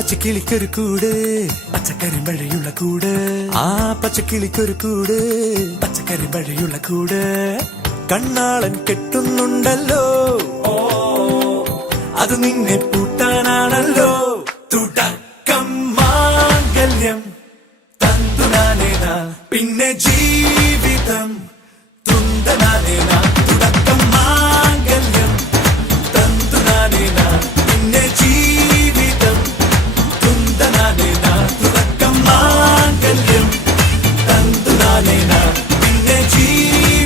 പച്ചക്കിളിക്കൊരു കൂട് പച്ചക്കരിമ്പഴയുള്ള കൂട് ആ പച്ചക്കിളിക്കൊരു കൂട് പച്ചക്കരിമ്പഴയുള്ള കൂട് കണ്ണാളൻ കെട്ടുന്നുണ്ടല്ലോ അത് നിന്നെ പൂട്ടാനാണല്ലോ തുടക്കം മാംഗല്യം തന്തുനാനേന പിന്നെ